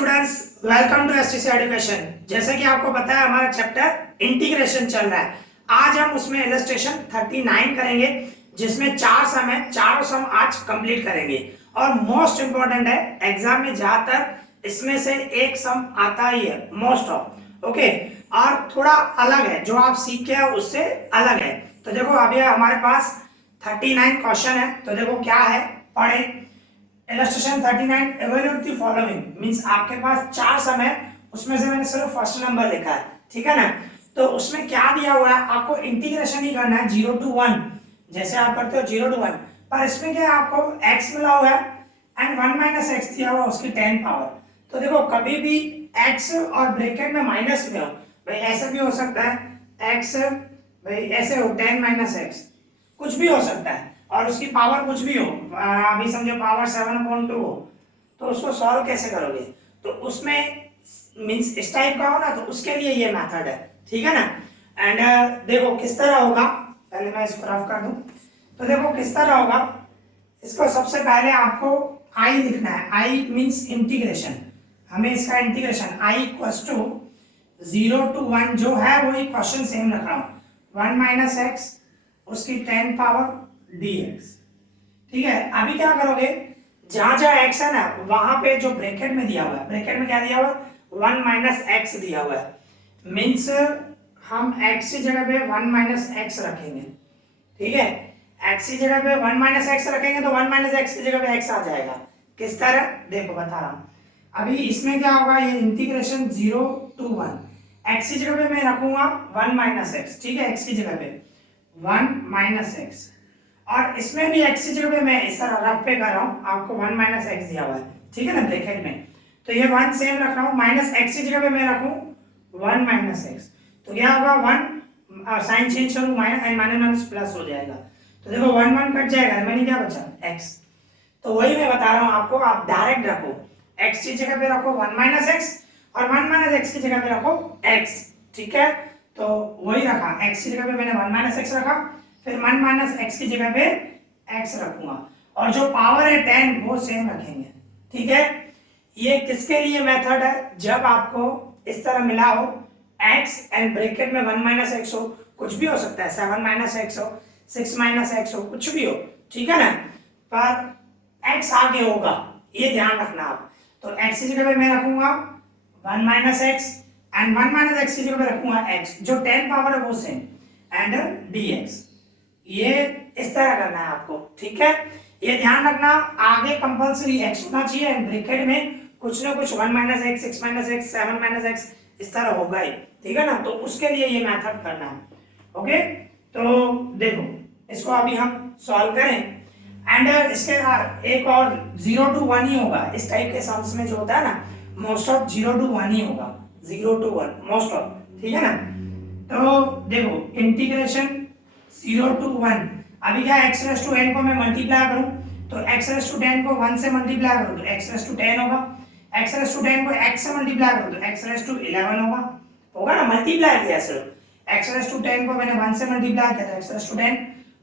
Students, welcome to STC education. जैसे कि आपको पता है हमारा चैप्टर इंटीग्रेशन चल रहा है। आज हम उसमें इलस्ट्रेशन 39 करेंगे, जिसमें 4 सम है। चारों सम आज कंप्लीट करेंगे और मोस्ट इंपॉर्टेंट है, एग्जाम में ज्यादातर इसमें से एक सम आता ही है मोस्ट ऑफ। ओके, और थोड़ा अलग है, जो आप सीख के हैं उससे अलग है। तो देखो अभी हमारे पास 39 क्वेश्चन है। तो देखो क्या है, पढ़े। Illustration 39, evaluate the following means आपके पास 4 सम है, उसमें से मैंने सिर्फ फर्स्ट नंबर लिखा है, ठीक है ना। तो उसमें क्या दिया हुआ है, आपको इंटीग्रेशन ही करना है 0 to 1, जैसे आप करते हो 0 to 1। पर इसमें क्या है, आपको x मिला हुआ है एंड 1 माइनस एक्स दिया हुआ उसकी 10 पावर। तो देखो कभी भी x और ब्रैकेट में माइनस में हो, भाई ऐसा भी हो सकता है x, भाई ऐसे हो 10 माइनस एक्स, कुछ भी हो सकता है, और उसकी पावर कुछ भी हो। अभी समझो पावर 7/2 हो, तो उसको सॉल्व कैसे करोगे। तो उसमें मींस इस टाइप का हो ना, तो उसके लिए ये मेथड है, ठीक है ना। एंड देखो किस तरह होगा, पहले मैं इसको रफ कर दूं। तो देखो किस तरह होगा, इसको सबसे पहले आपको i लिखना है। i मींस इंटीग्रेशन, हमें इसका integration i equals to 0 to 1 जो है वही क्वेश्चन सेम रख रहा हूं, 1 माइनस एक्स उसकी 10 पावर dx, ठीक है। अभी क्या करोगे, जहां जहां x है ना वहां पे जो ब्रैकेट में दिया हुआ है, ब्रैकेट में क्या दिया हुआ है 1 माइनस एक्स दिया हुआ है। मींस हम x की जगह पे 1 माइनस एक्स रखेंगे, ठीक है। x की जगह पे 1 माइनस एक्स रखेंगे तो 1 माइनस एक्स की जगह पे x आ जाएगा। किस तरह, देखो बता रहा हूं। अभी इसमें क्या होगा, ये इंटीग्रेशन 0 to 1, x की जगह पे मैं रखूंगा 1 माइनस एक्स, ठीक है। x की जगह पे 1 माइनस एक्स, और इसमें भी x की जगह पे मैं इस तरह रफ पे कर रहा हूँ, आपको 1 माइनस एक्स दिया हुआ है, ठीक है ना, ब्रैकेट में। तो ये 1 सेम रख रहा हूँ, माइनस एक्स की जगह पे मैं रखूँ 1 माइनस एक्स, तो क्या होगा 1 साइन चेंज करूँ minus and minus minus plus हो जाएगा। तो देखो 1 1 कट जाएगा, मैंने क्या बचा x। तो वही मैं बता रहा हूँ आपको, आप डायरेक्ट रखो, x की जगह पे रखो 1 माइनस एक्स और 1 माइनस एक्स की जगह पे रखो x, ठीक है। तो वही रखा, x की जगह पे मैंने 1 माइनस एक्स रखा, फिर 1 माइनस एक्स की जगह पे x रखूंगा, और जो पावर है 10 वो सेम रखेंगे, ठीक है। ये किसके लिए मेथड है, जब आपको इस तरह मिला हो x एंड ब्रैकेट में 1 माइनस एक्स हो, कुछ भी हो सकता है, 7 माइनस एक्स हो, 6 माइनस एक्स हो, कुछ भी हो, ठीक है ना। पर x आगे होगा, ये ध्यान रखना आप। तो x की जगह पे मैं रखूंगा 1 minus x and 1 minus x की जगह पे रखूंगा x, जो 10 पावर है वो सेम, एंड dx। ये इस तरह करना है आपको, ठीक है। ये ध्यान रखना, आगे कंपलसरी x होना चाहिए एंड ब्रैकेट में कुछ ना कुछ 1 minus x, 6 minus x, 7 minus x इस तरह होगा ही, ठीक है ना। तो उसके लिए ये मेथड करना है, ओके। तो देखो इसको अभी हम सॉल्व करें, एंड इसके एक और 0 to 1 ही होगा। इस टाइप के सम्स में जो होता है ना, मोस्ट ऑफ 0 to 1 ही होगा, 0 to 1 मोस्ट ऑफ, ठीक है ना। तो देखो इंटीग्रेशन 0 to 1, अभी क्या x रेस टू n को मैं मल्टीप्लाई करूं, तो x रेस टू 10 को 1 से मल्टीप्लाई करूं तो x रेस टू 10 होगा, x रेस टू 10 को x से मल्टीप्लाई करूं तो x रेस टू 11 होगा, होगा ना, मल्टीप्लाई किया सिर्फ। x रेस टू 10 को मैंने 1 से मल्टीप्लाई किया तो x raise to 10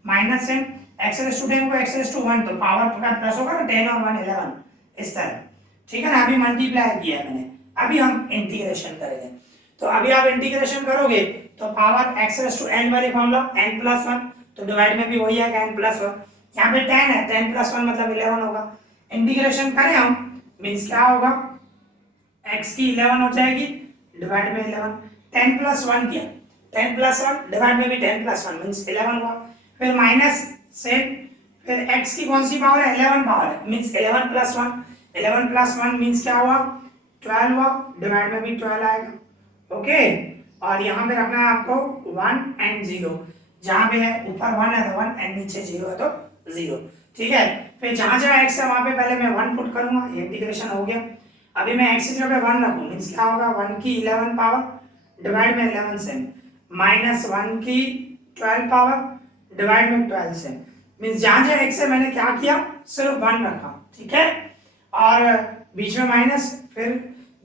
minus m, x raise to 10 को x रेस टू 1 तो पावर का प्लस होगा ना, 10 और 1 11 इस तरह, ठीक है ना। अभी मल्टीप्लाई किया मैंने, अभी हम इंटीग्रेशन करेंगे। तो अभी आप इंटीग्रेशन करोगे तो power x raise to n वाली फॉर्मूला n प्लस 1, तो डिवाइड में भी वही आएगा n प्लस 1, यहाँ पे 10 है, 10 प्लस 1 मतलब 11 होगा। इंटीग्रेशन करें हम, मीन्स क्या होगा, x की 11 हो जाएगी, डिवाइड में 11, 10 प्लस 1 किया, 10 प्लस 1 डिवाइड में भी 10 प्लस 1 मीन्स 11 हुआ, फिर माइनस से, फिर x की कौन सी पावर है, 11 पावर है, मीन्स 11 प्लस 1, 11 प्लस 1 मीन्स क्या हुआ 12 हुआ, डिवाइड में भी 12 आएगा, ओके। और यहाँ पे रखना है आपको 1 एंड 0, जहाँ पे है ऊपर 1 है तो 1 एंड नीचे 0 है तो 0, ठीक है। फिर जहाँ जहाँ x है वहाँ पे पहले मैं 1 पुट करूंगा, ये इंटीग्रेशन हो गया। अभी मैं x की जगह पे 1 रखूँ, मीन्स क्या होगा 1 की 11 पावर डिवाइड में 11 से, माइनस 1 की 12 पावर डिवाइड में 12 से, मीन्स जहाँ जहाँ x है मैंने क्या किया, सिर्फ 1 रखा, ठीक है। और बीच में माइनस, फिर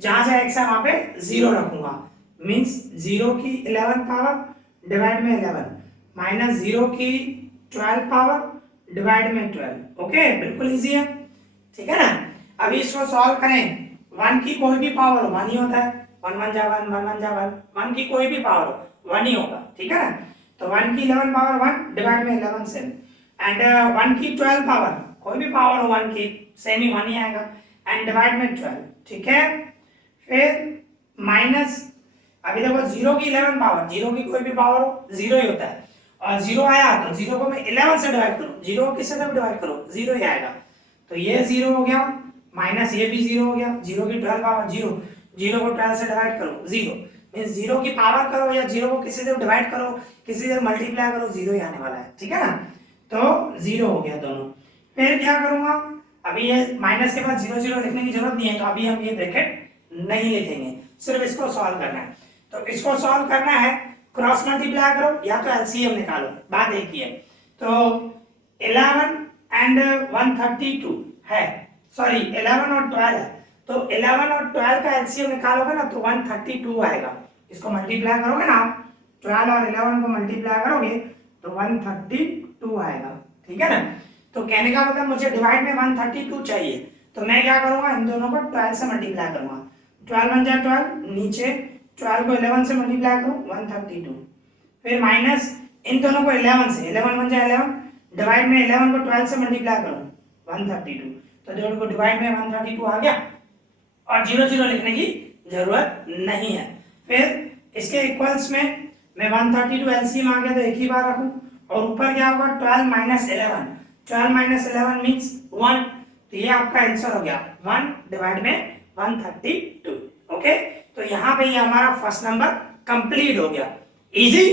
जहाँ जहाँ x है वहाँ पे 0 रखूंगा, मीन्स 0 की 11 पावर डिवाइड में 11 माइनस 0 की 12 पावर डिवाइड में 12, ओके। बिल्कुल इजी है, ठीक है ना। अभी इसको सॉल्व करें, वन की कोई भी पावर हो वन ही होता है, वन वन जा वन, वन वन जा वन, वन की कोई भी पावर हो वन ही होगा, ठीक है ना। तो वन की 11 पावर वन डिवाइड में 11 से, एंड वन की 12 पावर कोई भी पावर हो वन की सेम ही वन ही आएगा, एंड डिवाइड में 12, ठीक है। फिर माइनस, अभी देखो जीरो की 11 पावर, जीरो की कोई भी पावर हो जीरो ही होता है, और जीरो आया तो जीरो को मैं 11 से डिवाइड करूँ, जीरो को किससे डिवाइड करो, जीरो ही आएगा, तो ये जीरो हो गया, माइनस ये भी जीरो हो गया, जीरो की 12 पावर जीरो, जीरो को 12 से डिवाइड करो जीरो, मींस जीरो की पावर करो या जीरो को किसी से डिवाइड करो, किसी से मल्टीप्लाई करो, जीरो ही आने वाला है, ठीक है ना। तो जीरो हो गया दोनों। फिर क्या करूंगा, अभी ये माइनस के बाद जीरो जीरो लिखने की जरूरत नहीं है, तो अभी हम ये ब्रैकेट नहीं लिखेंगे, सिर्फ इसको सॉल्व करना है। तो इसको सॉल्व करना है, क्रॉस मल्टीप्लाई करो या तो एलसीएम निकालो, बात एक ही है। तो 11 एंड 132 है, सॉरी 11 और 12 है, तो 11 और 12 का एलसीएम निकालोगे ना तो 132 आएगा। इसको मल्टीप्लाई करोगे ना, 12 और 11 को मल्टीप्लाई करोगे तो 132 आएगा, ठीक है ना। तो कहने का मतलब मुझे डिवाइड में 132 चाहिए, तो मैं क्या करूंगा, इन दोनों को 12 से मल्टीप्लाई करूंगा, 12 वन जा 12, नीचे 12 को 11 से मल्टीप्लाई करूं 132, फिर माइनस इन दोनों को 11 से, 11 वन जा 11, डिवाइड में 11 को 12 से मल्टीप्लाई करूं 132, तो दोनों को डिवाइड में 132 आ गया, और जीरो जीरो लिखने की जरूरत नहीं है। फिर इसके इक्वल्स में मैं 132 एलसीएम आ गया तो एक ही बार रखूं, और ऊपर क्या होगा 12 माइनस 11, 12 माइनस 11 मीन्स 1, तो ये आपका आंसर हो गया 1 डिवाइड में 132, ओके। तो यहाँ पे ये हमारा फर्स्ट नंबर कंप्लीट हो गया, इजी।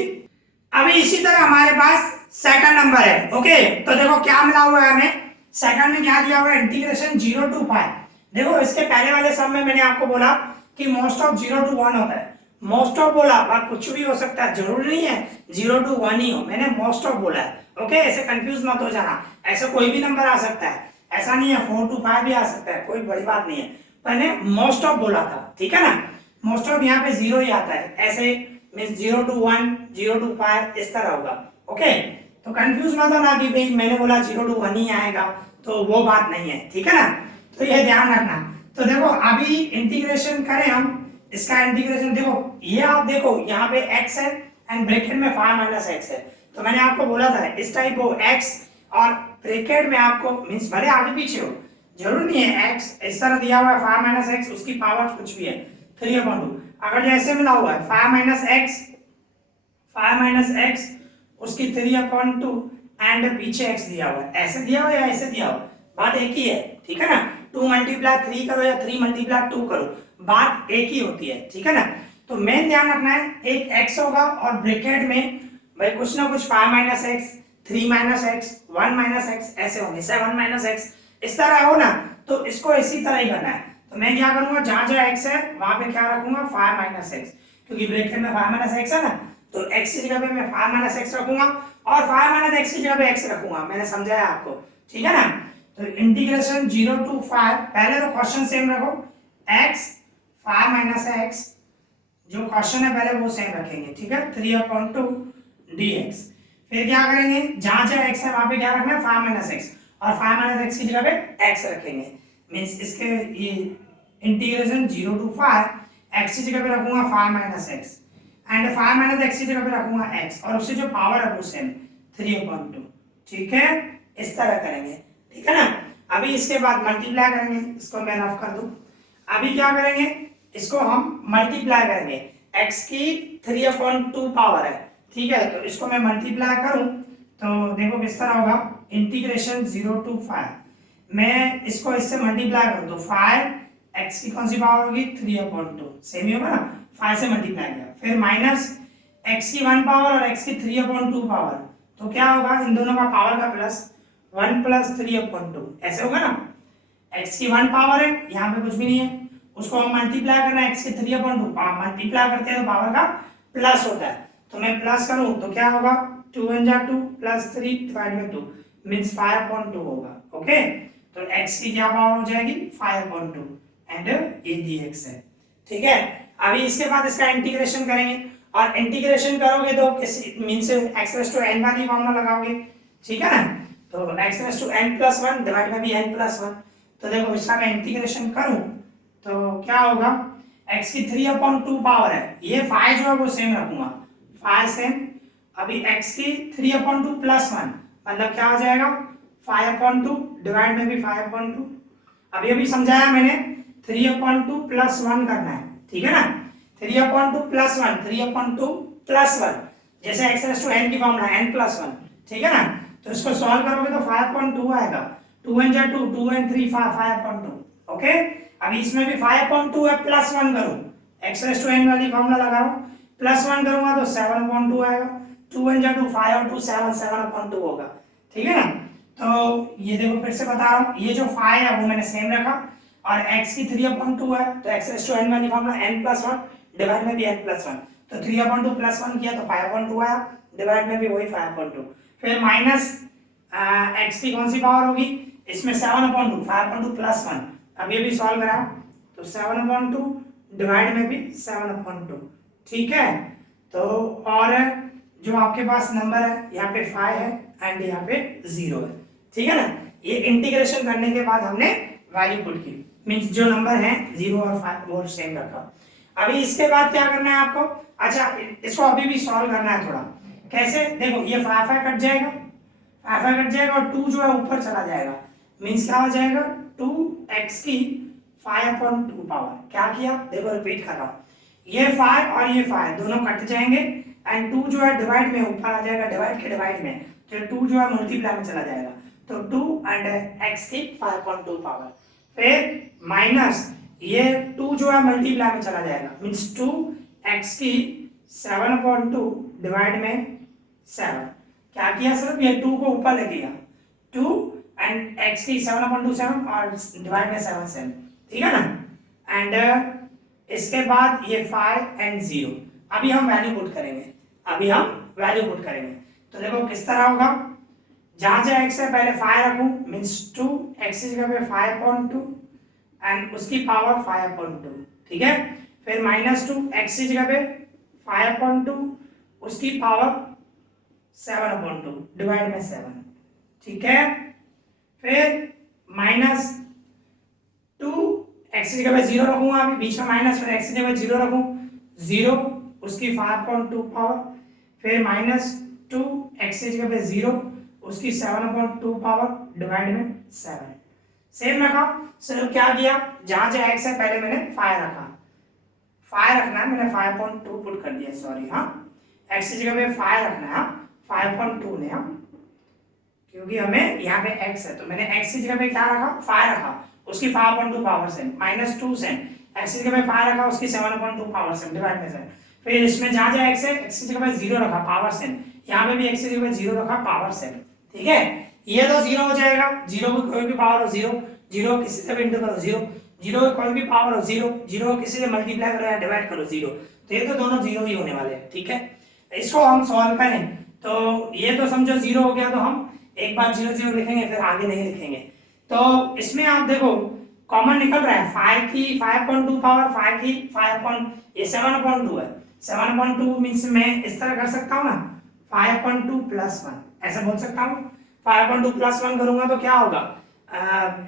अभी इसी तरह हमारे पास सेकंड नंबर है, ओके। तो देखो क्या मिला हुआ है हमें, सेकंड में क्या दिया हुआ है, इंटीग्रेशन 0 to 5। देखो इसके पहले वाले सम में मैंने आपको बोला कि मोस्ट ऑफ 0 to 1 होता है, मोस्ट ऑफ बोला पर कुछ भी हो सकता है, जरूरी नहीं है 0 to 1 ही हो, मैंने मोस्ट ऑफ बोला है, ओके। ऐसे कंफ्यूज मत हो जाना, ऐसा कोई भी नंबर आ सकता है, ऐसा नहीं है 4 to 5 भी आ सकता है, कोई बड़ी बात नहीं है, मैंने मोस्ट ऑफ बोला था, ठीक है ना। मोस्ट ऑफ यहाँ पे 0 ही आता है, ऐसे मींस 0 to 1, 0 to 5 इस तरह होगा, ओके। तो कंफ्यूज मत होना कि भाई मैंने बोला 0 to 1 ही आएगा, तो वो बात नहीं है, ठीक है ना। तो ये ध्यान रखना। तो देखो अभी इंटीग्रेशन करें हम, इसका इंटीग्रेशन देखो, ये आप देखो यहाँ पे x है एंड ब्रैकेट में 5 माइनस x है, तो मैंने आपको बोला था इस टाइप हो x और ब्रैकेट में आपको मींस भले आगे पीछे हो, जरूर नहीं है x इस तरह दिया हुआ है 5 माइनस x, उसकी पावर कुछ भी है 3/2, अगर जैसे मिला हुआ है 5 माइनस x उसकी 3/2 एंड पीछे x दिया हुआ है, ऐसे दिया हुआ या ऐसे दिया हुआ, बात एक ही है, ठीक है ना। 2 मल्टीप्लाई 3 करो या 3 मल्टीप्लाई 2 करो, बात एक ही होती है, ठीक है ना। तो मेन ध्यान रखना है, एक x होगा और ब्रैकेट में भाई कुछ ना कुछ 5 minus x, 3 minus x, 1 minus x ऐसे होंगे, 7 माइनस x इस तरह हो ना, तो इसको इसी तरह ही करना है। तो मैं क्या करूंगा, जहां जहां x है वहां पे क्या रखूंगा 5 माइनस x, क्योंकि ब्रैकेट में 5 माइनस x है ना, तो x की जगह पे मैं 5 माइनस x रखूंगा और 5 माइनस x की जगह पे x रखूंगा, मैंने समझाया आपको, ठीक है ना। तो इंटीग्रेशन 0 to 5, पहले तो क्वेश्चन सेम रखो, x 5 माइनस x जो क्वेश्चन है पहले वो सेम रखेंगे, ठीक है, 3/2 dx। फिर क्या करेंगे, जहां जहां x है वहां पे क्या रखना है 5 माइनस x, और 5 माइनस x की जगह पे x रखेंगे, मींस इसके ये इंटीग्रेशन 0 to 5 x की जगह पे रखूंगा 5 minus x and 5 minus x की जगह पे रखूंगा x, और उससे जो पावर है वो सेम 3/2, ठीक है, इस तरह करेंगे, ठीक है ना। अभी इसके बाद मल्टीप्लाई करेंगे, इसको मैं रफ कर दूं, अभी क्या करेंगे, इसको हम मल्टीप्लाई करेंगे, x की 3/2 पावर है, ठीक है, तो इसको मैं मल्टीप्लाई करूं तो देखो किस तरह होगा, इंटीग्रेशन 0 to 5, मैं इसको इससे मल्टीप्लाई करूं तो 5 x की कौन सी पावर होगी 3/2, सेम ही होगा ना, 5 से मल्टीप्लाई किया, फिर माइनस x की 1 पावर और x की 3/2 पावर, तो क्या होगा इन दोनों का पावर का प्लस 1 प्लस 3/2 ऐसे होगा ना, x की 1 पावर है, यहाँ पे कुछ भी नहीं है, उसको हम मल्टीप्लाई करना है x की 3/2, मल्टीप्लाई करते हैं तो पावर का प्लस होता है, तो मैं प्लस करूं तो क्या होगा 2 1 जा 2 प्लस 3 डिवाइड में 2 मींस 5/2 होगा, ओके। तो x की क्या पावर हो जाएगी 5/2 एंड ये dx है, ठीक है। अभी इसके बाद इसका इंटीग्रेशन करेंगे, और इंटीग्रेशन करोगे तो किस मींस x⁴n वाली फॉर्मूला लगाओगे, ठीक है ना। तो x⁴n+1 डिवाइड में भी n+1, तो देखो इसका मैं इंटीग्रेशन करूं तो क्या होगा, x की 3/2 पावर है, ये फाइव जो है वो सेम रखूंगा, फाइव सेम। अभी x की 3/2 प्लस 1 मतलब क्या हो जाएगा 5/2, डिवाइड में भी 5/2। अभी अभी समझाया मैंने 3/2 प्लस 1 करना है, ठीक है ना, 3/2 प्लस 1, 3/2 प्लस 1, जैसे x रेज़ टू n की फॉर्मूला n प्लस 1, ठीक है ना। तो इसको सॉल्व करोगे तो 5/2 आएगा, 2 n जा 2, 2 n 3 5/2। ओके, अभी इसमें भी 5/2 है, प्लस 1 करूं, x रेज़ टू n वाली फॉर्मूला लगा रहा हूं, प्लस 1 करूंगा तो 7/2 आएगा, 2 n जा 2 5 और 2 7, 7/2 होगा, ठीक है ना। तो ये देखो फिर से बता रहा हूं, ये जो 5 है वो मैंने सेम रखा, और x की 3/2 है तो x रेज़ टू n वाली फॉर्मूला n प्लस 1, डिवाइड में भी n प्लस 1, तो 3/2 प्लस 1 किया तो 5/2 आया, डिवाइड में भी वही 5/2। फिर माइनस x की कौन सी पावर होगी, इसमें 7/2, 5/2 प्लस 1, अभी अभी सॉल्व करा तो 7/2, डिवाइड में भी 7/2, ठीक है। तो और जो आपके पास नंबर है यहाँ पे 5 है एंड यहाँ पे 0 है, ठीक है ना। ये इंटीग्रेशन करने के बाद हमने वैल्यू पुट की, मींस जो नंबर है 0 और 5 वो सेम रखा। अभी इसके बाद क्या करना है आपको, अच्छा इसको अभी भी सॉल्व करना है थोड़ा, कैसे देखो, ये 5 कट जाएगा, 5 कट जाएगा और 2 जो है ऊपर चला जाएगा, मींस क्या हो जाएगा 2x की 5/2 पावर। क्या किया देखो, रिपीट कर रहा हूँ, ये 5 और ये 5 दोनों कट जाएंगे एंड 2 जो है डिवाइड में ऊपर आ जाएगा, डिवाइड के डिवाइड में, तो 2 जो है मल्टीप्लाई में चला जाएगा, तो 2 एंड x की 5/2 पावर, फिर माइनस ये 2 जो है मल्टीप्लाई में चला जाएगा, मींस 2x की 7/2 डिवाइड में 7। क्या किया सिर्फ ये 2 को ऊपर लेके गया, 2 एंड x की 7/2 7 और डिवाइड में 7 7, ठीक है ना। एंड इसके बाद ये 5 एंड 0, अभी हम वैल्यू पुट करेंगे, अभी हम वैल्यू पुट करेंगे। तो देखो किस तरह होगा, जहां जहां x है पहले 5 रखूं, मींस 2 x की जगह पे 5/2 एंड उसकी पावर 5/2, ठीक है। फिर -2 x की जगह पे 5/2 उसकी पावर 7/2 डिवाइड में 7, ठीक है। फिर -2 x की जगह पे 0 रखूंगा, अभी बीच में माइनस, फिर x की जगह 0 रखूं, 0 उसकी 5/2 पावर, फिर -2 x की जगह पे 0 उसकी 7/2 पावर डिवाइड में 7, सेम रखा। सिर्फ क्या किया, जहां जहां x है पहले मैंने 5 रखा, 5 रखना है, मैंने 5/2 पुट कर दिया, सॉरी, हाँ x की जगह पे 5 रखना है, 5/2 ने, हाँ क्योंकि हमें यहाँ पे x है तो मैंने x की जगह पे क्या रखा 5 रखा, उसकी 5/2 पावर से, -2 से x की जगह पे 5 रखा, उसकी 7/2 पावर से डिवाइड में से। फिर इसमें जहाँ जहाँ x है x की जगह पे 0 रखा पावर से, यहाँ पे भी x की जगह पे 0 रखा पावर से, ठीक है। ये तो 0 हो जाएगा, 0 की कोई भी पावर हो 0, 0 किसी से भी इंटू करो 0, 0 की कोई भी पावर हो 0, 0 किसी से मल्टीप्लाई करो या डिवाइड करो 0, तो ये तो दोनों 0 ही होने वाले हैं, ठीक है। इसको हम सॉल्व करें तो ये तो समझो 0 हो गया, तो हम एक बार 0 0 लिखेंगे, फिर आगे नहीं लिखेंगे। तो इसमें आप देखो कॉमन निकल रहा है, 5 की 5/2 पावर, 5 की 5 ये 7/2 है, 7/2 मीन्स मैं इस तरह कर सकता हूँ ना, 5/2 प्लस 1 ऐसा बोल सकता हूँ। 5/2 प्लस 1 करूंगा तो क्या होगा,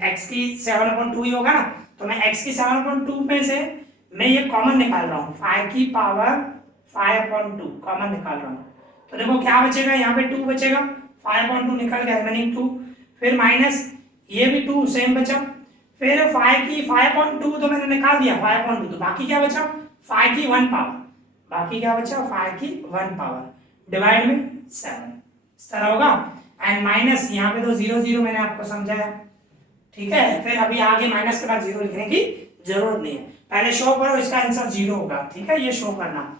x की 7/2 ही होगा ना, तो मैं x की 7/2 में से मैं ये कॉमन निकाल रहा हूँ, 5 की पावर 5/2 कॉमन निकाल रहा हूँ, तो देखो क्या बचेगा, यहाँ पे 2 बचेगा, 5/2 निकल गया, रिमेनिंग 2, फिर माइनस ये भी 2 सेम बचा, फिर 5 की 5/2 तो मैंने निकाल दिया 5/2, तो बाकी क्या बचा 5 की 1 पावर, बाकी क्या बचा 5 की 1 पावर डिवाइड में 7, इस तरह होगा। एंड माइनस यहाँ पे तो 0 0 मैंने आपको समझाया, ठीक है। फिर अभी आगे माइनस के बाद 0 लिखने की जरूरत नहीं है, पहले शो करो इसका आंसर 0 होगा, ठीक है, ये शो करना,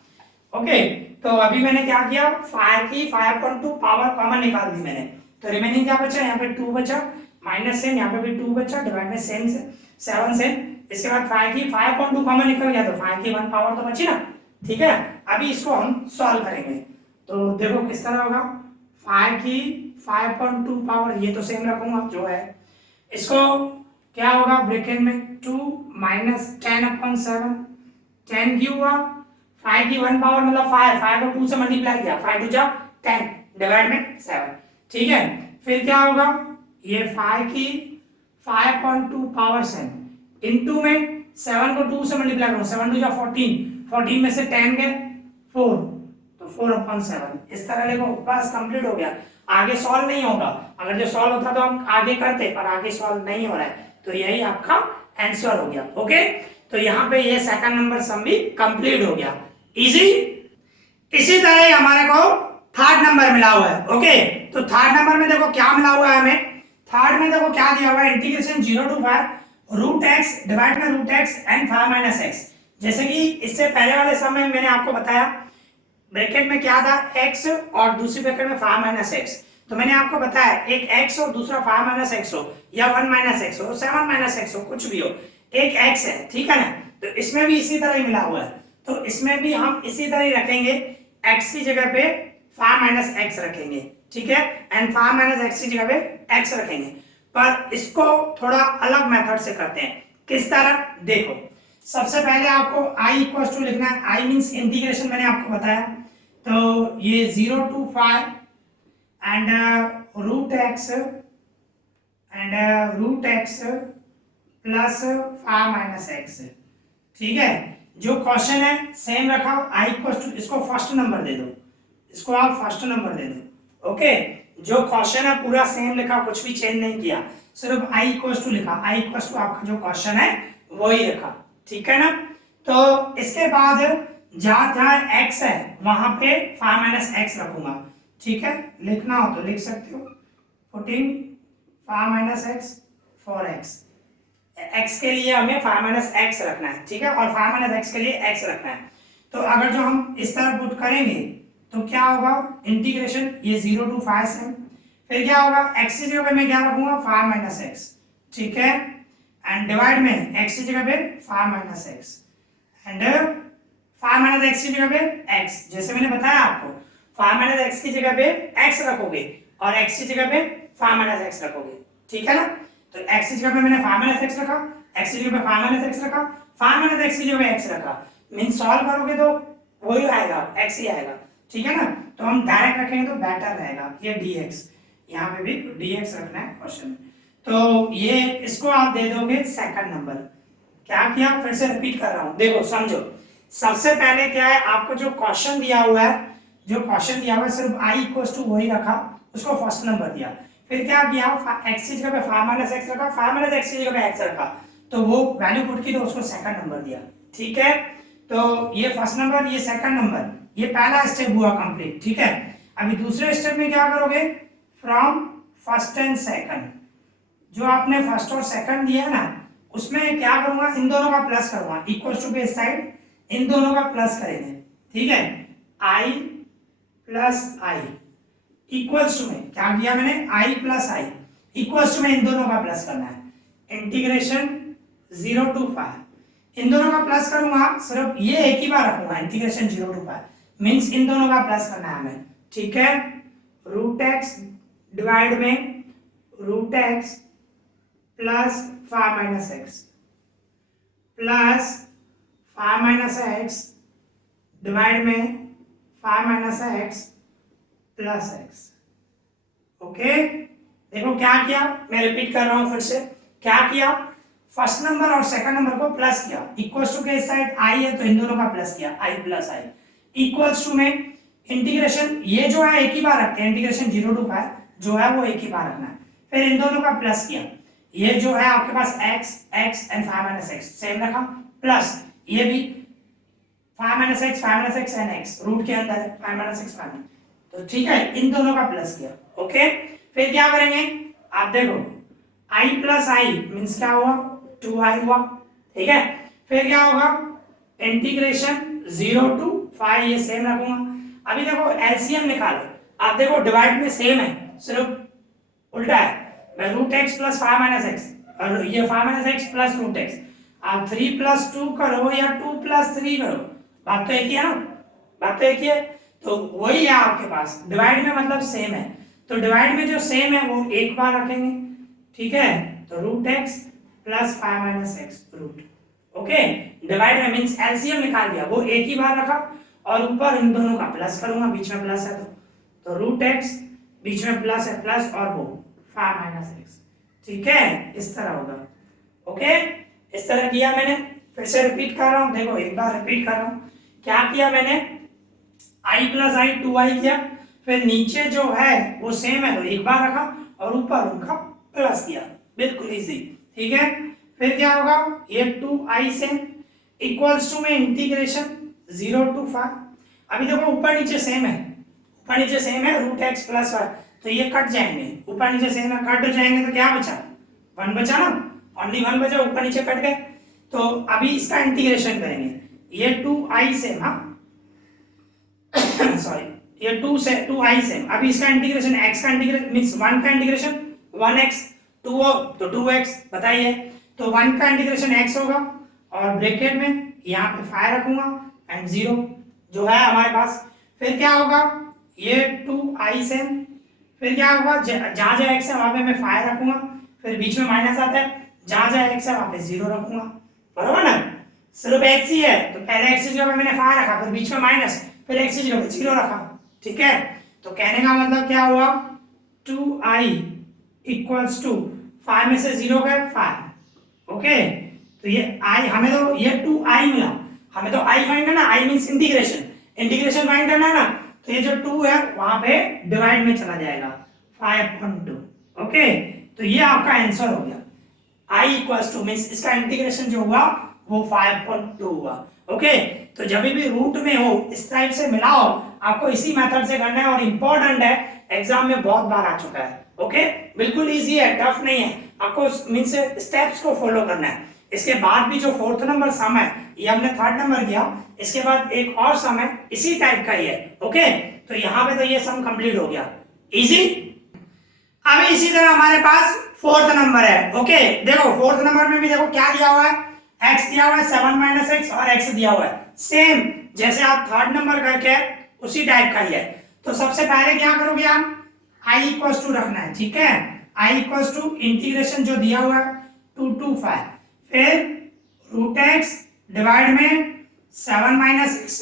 ओके। तो अभी मैंने क्या किया, 5 की 5/2 पावर कॉमन निकाल दी मैंने, तो रिमेनिंग क्या बचा, यहाँ पे 2 बचा, माइनस से यहाँ पे भी 2 बचा, डिवाइड में सेम से 7 से, इसके बाद 5 की 5/2 कॉमन निकल गया, तो 5 की 1 पावर तो बची ना, ठीक है। अभी इसको हम सॉल्व करेंगे, तो देखो किस तरह होगा, 5 की 5/2 पावर, ये तो सेम रखूंगा जो है, इसको क्या होगा ब्रैकेट में 2 माइनस 10/7, 10 क्यों हुआ, 5 की 1 पावर मतलब 5 को 2 से मल्टीप्लाई किया, 5 2 जा 10 डिवाइड में 7, ठीक है। फिर क्या होगा, ये 5 की 5/2 पावर से इनटू में 7 को 2 से मल्टीप्लाई करूँ, 7 2 जा 14, 14 में से 10 गए 4, तो 4/7 इस तरह लिखो, बस कंप्लीट हो गया। आगे सॉल्व नहीं होगा, अगर जो सॉल्व होता तो हम आगे करते, पर आगे सॉल्व नहीं हो रहा है, तो यही आपका आंसर हो गया। ओके, तो यहाँ पे ये सेकंड नंबर सम भी कंप्लीट हो गया, इजी। इसी तरह ही हमारे को थर्ड नंबर मिला हुआ है। ओके, तो थर्ड नंबर में देखो क्या मिला हुआ है हमें, थर्ड में देखो क्या दिया हुआ है, integration 0 to 5 root x divide में root x and 5 minus x. जैसे कि इससे पहले वाले सम में मैंने आपको बताया ब्रैकेट में क्या था, x और दूसरी ब्रैकेट में 5 माइनस एक्स, तो मैंने आपको बताया एक x हो दूसरा 5 माइनस एक्स हो या 1 माइनस एक्स हो 7 माइनस एक्स हो कुछ भी हो, एक x है, ठीक है ना। तो इसमें भी इसी तरह ही मिला हुआ है, तो इसमें भी हम इसी तरह ही रखेंगे, x की जगह पे 5 माइनस एक्स रखेंगे, ठीक है, एंड 5 माइनस एक्स की जगह पे x रखेंगे। पर इसको थोड़ा अलग मेथड से करते हैं, किस तरह, देखो सबसे पहले आपको i इक्वल टू लिखना है, i मींस इंटीग्रेशन मैंने आपको बताया, तो ये 0 to 5 and root x plus 5 minus x, ठीक है। जो क्वेश्चन है सेम रखा, i इक्वल टू, इसको फर्स्ट नंबर दे दो, इसको आप फर्स्ट नंबर दे दो। ओके, जो क्वेश्चन है पूरा सेम लिखा, कुछ भी चेंज नहीं किया, सिर्फ i इक्वल टू लिखा, i इक्वल टू आपका जो क्वेश्चन है वही रखा, ठीक है ना। तो इसके बाद जहां जहां x है वहां पे 5 माइनस एक्स रखूंगा, ठीक है, लिखना हो तो लिख सकते हो, putting 5 minus x for x, x के लिए हमें 5 माइनस एक्स रखना है, ठीक है, और 5 माइनस एक्स के लिए x रखना है। तो अगर जो हम इस तरह पुट करेंगे तो क्या होगा, इंटीग्रेशन ये 0 to 5 से, फिर क्या होगा, x की जगह पे मैं क्या रखूंगा 5 माइनस एक्स, ठीक है, एंड डिवाइड में x की जगह पे 5 minus x and 5 minus x की जगह पे x, जैसे मैंने बताया आपको 5 माइनस एक्स की जगह पे x रखोगे और x की जगह पे 5 माइनस एक्स रखोगे, ठीक है ना। तो x की जगह पे मैंने 5 माइनस एक्स रखा, x की जगह पे 5 माइनस एक्स रखा, 5 माइनस एक्स की जगह पे x रखा, मीन सॉल्व करोगे तो वही आएगा, x ही आएगा, ठीक है ना। तो हम डायरेक्ट रखेंगे तो बेटर रहेगा, ये dx, यहाँ पे भी dx रखना है क्वेश्चन में। तो ये इसको आप दे दोगे सेकंड नंबर। क्या किया, फिर से रिपीट कर रहा हूं, देखो समझो, सबसे पहले क्या है, आपको जो क्वेश्चन दिया हुआ है, जो क्वेश्चन दिया हुआ है सिर्फ i इक्वल टू वही रखा, उसको फर्स्ट नंबर दिया, फिर क्या किया, x की जगह पे 5 माइनस एक्स रखा, 5 माइनस एक्स की जगह पे x रखा, तो वो वैल्यू पुट की तो उसको सेकंड नंबर दिया, ठीक है। तो ये फर्स्ट नंबर, ये सेकंड नंबर, ये पहला स्टेप हुआ कंप्लीट, ठीक है। अभी दूसरे स्टेप में क्या करोगे, फ्रॉम फर्स्ट एंड सेकंड, जो आपने फर्स्ट और सेकंड दिया है ना, उसमें क्या करूंगा, इन दोनों का प्लस करूंगा, इक्वल टू के साइड इन दोनों का प्लस करेंगे, ठीक है, i plus i equals to में क्या किया मैंने, i plus i equals to में इन दोनों का प्लस करना है, इंटीग्रेशन 0 to 5, इन दोनों का प्लस करूंगा, सिर्फ ये एक ही बार रखूंगा, इंटीग्रेशन 0 to 5 मींस इन दोनों का प्लस करना है हमें, ठीक है। रूट एक्स डिवाइड में root x plus 5 minus x plus 5 minus x divide में 5 minus x plus x. Okay, देखो क्या किया, मैं रिपीट कर रहा हूं फिर से, क्या किया, फर्स्ट नंबर और सेकंड नंबर को प्लस किया, इक्वल्स टू के इस साइड i है तो इन दोनों का प्लस किया, i plus i equals to में इंटीग्रेशन, ये जो है एक ही बार रखते हैं, इंटीग्रेशन 0 to 5 जो है वो एक ही बार रखना है, फिर इन दोनों का प्लस किया, ये जो है आपके पास x and 5 minus x same रखा, प्लस ये भी 5 minus x and x root के अंदर है 5 माइनस एक्स 5, तो ठीक है, इन दोनों का प्लस किया। ओके, फिर क्या करेंगे, आप देखो i प्लस आई मीन्स क्या हुआ, 2i हुआ, ठीक है, फिर क्या होगा, इंटीग्रेशन 0 to 5 ये सेम रखूंगा। अभी देखो एलसीएम निकालो, आप देखो डिवाइड में सेम है, सिर्फ उल्टा है, मैं root x plus 5 minus x और ये 5 minus x plus root x, आप 3 प्लस 2 करो या 2 प्लस 3 करो, बात तो एक ही है ना, बात तो एक ही है, तो वही है आपके पास, डिवाइड में मतलब सेम है, तो डिवाइड में जो सेम है वो एक बार रखेंगे, ठीक है, तो root x plus 5 minus x root, okay, divide में मींस एलसीएम निकाल दिया, वो एक ही बार रखा और ऊपर इन दोनों का प्लस करूंगा, बीच में प्लस है तो रूट एक्स बीच में प्लस है, प्लस और वो 5 माइनस एक्स, ठीक है, इस तरह होगा। ओके, इस तरह किया मैंने, फिर से रिपीट कर रहा हूँ, देखो एक बार रिपीट कर रहा हूँ। क्या किया मैंने, i प्लस आई 2i किया, फिर नीचे जो है वो सेम है तो एक बार रखा और ऊपर उनका प्लस किया, बिल्कुल इजी। ठीक है, फिर क्या होगा, ये 2i सेम इक्वल्स टू में इंटीग्रेशन 0 to 5। अभी देखो ऊपर नीचे सेम है, ऊपर नीचे सेम है, रूट एक्स प्लस 1, तो ये कट जाएंगे, ऊपर नीचे सेम है कट जाएंगे तो क्या बचा, 1 बचा ना, ओनली 1 बचा, ऊपर नीचे कट गए। तो अभी इसका इंटीग्रेशन करेंगे, ये 2i सेम, हाँ सॉरी, ये 2i सेम। अभी इसका इंटीग्रेशन, x का इंटीग्रेशन मींस 1 का इंटीग्रेशन 1x, 2 हो तो 2x, बताइए। तो 1 का इंटीग्रेशन x होगा और ब्रैकेट में यहाँ पे 5 रखूंगा एंड 0 जो है हमारे पास। फिर क्या होगा, ये 2i सेम, फिर क्या होगा, जहाँ जहाँ x है वहाँ पे मैं 5 रखूंगा, फिर बीच में माइनस आता है, जहाँ जहाँ x है वहाँ पे 0 रखूंगा, बराबर ना। सिर्फ x ही है तो पहले x की जगह मैंने 5 रखा, फिर बीच में माइनस, फिर x की जगह 0 रखा। ठीक है, तो कहने का मतलब क्या हुआ, 2i इक्वल्स टू 5 में से 0 गए 5। ओके, तो ये i, हमें तो ये 2i मिला, हमें तो i फाइंड करना, i means integration, integration find करना है ना, तो ये जो 2 है वहां पे डिवाइड में चला जाएगा 5/2। ओके, तो ये आपका आंसर हो गया, i इक्वल्स टू मींस इसका इंटीग्रेशन जो हुआ वो 5/2 हुआ। ओके, तो जब भी रूट में हो इस टाइप से मिलाओ, आपको इसी मेथड से करना है और इंपॉर्टेंट है, एग्जाम में बहुत बार आ चुका है। ओके, बिल्कुल इजी है, टफ नहीं है, आपको मींस स्टेप्स को फॉलो करना है। इसके बाद भी जो 4th नंबर सम है ये हमने 3rd नंबर किया, इसके बाद एक और सम है इसी टाइप का ही है। ओके, तो यहाँ पे तो ये सम कंप्लीट हो गया, इजी। अब इसी तरह हमारे पास 4th नंबर है। ओके, देखो 4th नंबर में भी देखो क्या दिया हुआ है, x दिया हुआ है 7 - x और x दिया हुआ है, सेम जैसे आप 3rd नंबर करके उसी टाइप का ही है। तो सबसे पहले क्या करोगे आप, i इक्वल्स टू रखना है। ठीक है, i इक्वल्स टू इंटीग्रेशन जो दिया हुआ है 2 to 5, फिर रूट एक्स डिवाइड में 7 - x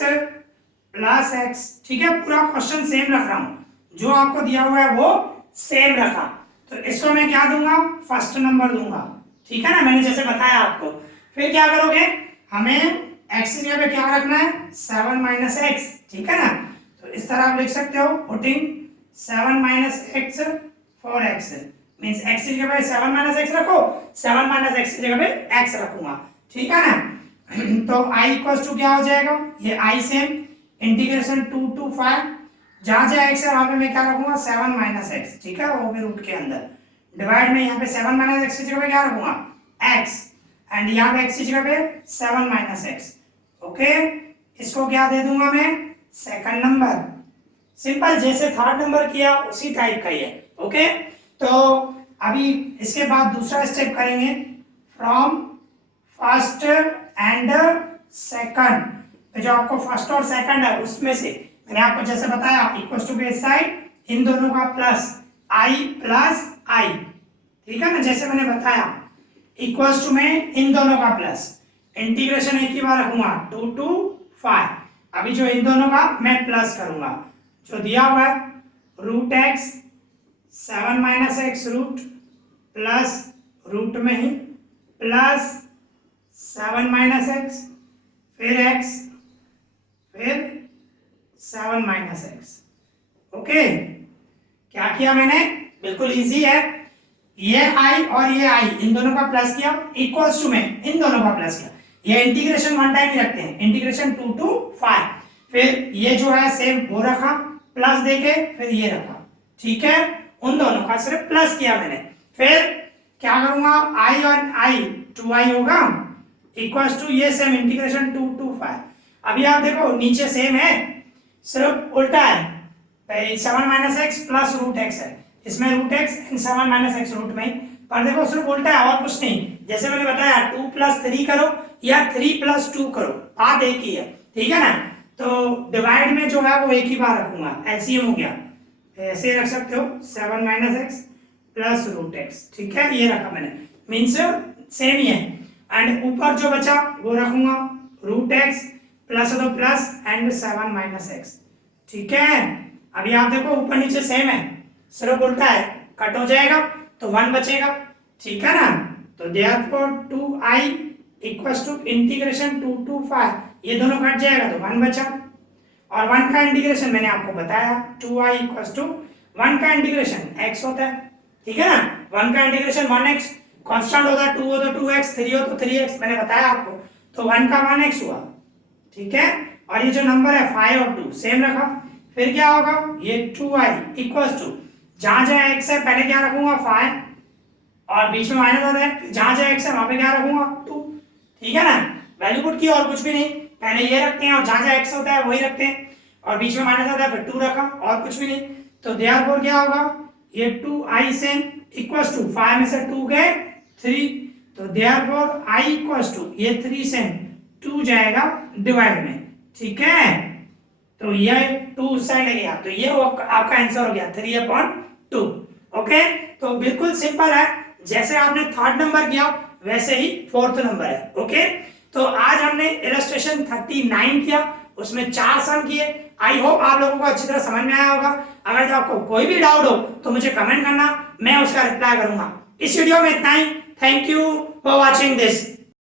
प्लस x। ठीक है, पूरा क्वेश्चन सेम रख रहा हूं, जो आपको दिया हुआ है वो सेम रखा, तो इसको मैं क्या दूंगा, फर्स्ट नंबर दूंगा। ठीक है ना, मैंने जैसे बताया आपको। फिर क्या करोगे, हमें x की जगह पे क्या रखना है, 7 - x। ठीक है ना, तो इस तरह आप लिख सकते हो, putting 7 - x for x means x की जगह पे 7 - x रखो, 7 - x की जगह पे x रखूंगा। ठीक है ना, तो i इक्वल्स टू क्या हो जाएगा, ये i सेम इंटीग्रेशन 2 to 5, जहां जहां x है वहां पे मैं क्या रखूंगा, 7 - x। ठीक है, वो भी रूट के अंदर डिवाइड में यहाँ पे 7 - x की जगह पे क्या रखूंगा, x, एंड यहाँ पे x की जगह पे 7 - x। ओके, इसको क्या दे दूंगा मैं, सेकंड नंबर। सिंपल, जैसे 3rd नंबर किया उसी टाइप का ही है। ओके, तो अभी इसके बाद दूसरा स्टेप करेंगे, फ्रॉम फर्स्ट एंड सेकंड। जो आपको फर्स्ट और सेकंड है उसमें से मैंने आपको जैसे बताया, इक्वल टू के साइड इन दोनों का प्लस i प्लस i। ठीक है ना, जैसे मैंने बताया इक्वल्स टू में इन दोनों का प्लस, इंटीग्रेशन एक ही बार रखूंगा 2 to 5। अभी जो इन दोनों का मैं प्लस करूंगा, जो दिया हुआ है root x 7 - x root plus root में ही प्लस 7 - x, फिर x, फिर 7 - x। ओके, क्या किया मैंने, बिल्कुल इजी है, ये i और ये i इन दोनों का प्लस किया, इक्वल्स टू में इन दोनों का प्लस किया। ये इंटीग्रेशन 1 टाइम ही रखते हैं, इंटीग्रेशन 2 to 5। फिर ये जो है सेम वो रखा, प्लस देके फिर ये रखा। ठीक है, उन दोनों का सिर्फ प्लस किया मैंने। फिर क्या करूंगा, i और i 2i होगा, इक्वल्स टू ये सेम इंटीग्रेशन 2 to 5। अभी आप देखो नीचे सेम है, सिर्फ उल्टा है, 7 - x प्लस रूट एक्स है, इसमें root x and 7 - x root में, पर देखो सिर्फ उल्टा है और कुछ नहीं। जैसे मैंने बताया 2 + 3 करो या 3 + 2 करो, बात एक ही है। ठीक है ना, तो डिवाइड में जो है वो एक ही बार रखूंगा, एलसीएम हो गया, ऐसे रख सकते हो 7 - x प्लस रूट एक्स। ठीक है, ये रखा मैंने, मीन्स सेम ही है, एंड ऊपर जो बचा वो रखूंगा रूट एक्स प्लस तो प्लस एंड 7 - x। ठीक है, अभी आप देखो ऊपर नीचे सेम है, सिर्फ उल्टा है, कट हो जाएगा तो 1 बचेगा। ठीक है ना, तो therefore 2i equals to integration 2 to 5, ये दोनों कट जाएगा तो 1 बचा। और 1 का इंटीग्रेशन मैंने आपको बताया 2i इक्वल्स टू 1 का इंटीग्रेशन x होता है, ठीक है ना। 1 का इंटीग्रेशन 1x, कांस्टेंट होता है 2 हो तो 2x, 3 हो तो 3x, मैंने बताया आपको। तो 1 का 1x हुआ, ठीक है। और ये जो नंबर है 5 और 2 सेम रखा, फिर क्या होगा, ये 2i इक्वल्स टू जहां जहां x है पहले क्या रखूंगा 5 और बीच में माइनस होता है, जहां जहां x है वहां पे क्या रखूंगा 2, ठीक है ना। वैल्यू पुट की और कुछ भी नहीं, पहले ये रखते हैं और जहां जहां x होता है वही रखते हैं और बीच में माइनस होता है फिर 2 रखा और कुछ भी नहीं। तो देयरफॉर क्या होगा, ये 2i सेम इक्वल्स टू 5 में से 2 गए 3, तो देयरफॉर i इक्वल्स टू ये 3 सेम 2 जाएगा डिवाइड में, ठीक है। तो ये 2 उस साइड ले गया, तो ये आपका आंसर हो गया 3/2। ओके, तो बिल्कुल सिंपल है, जैसे आपने थर्ड नंबर किया वैसे ही फोर्थ नंबर है। ओके, तो आज हमने इलस्ट्रेशन 39 किया, उसमें 4 सम किए। आई होप आप लोगों को अच्छी तरह समझ में आया होगा। अगर जो आपको कोई भी डाउट हो तो मुझे कमेंट करना, मैं उसका रिप्लाई करूंगा। इस वीडियो में इतना ही। Thank you for watching this.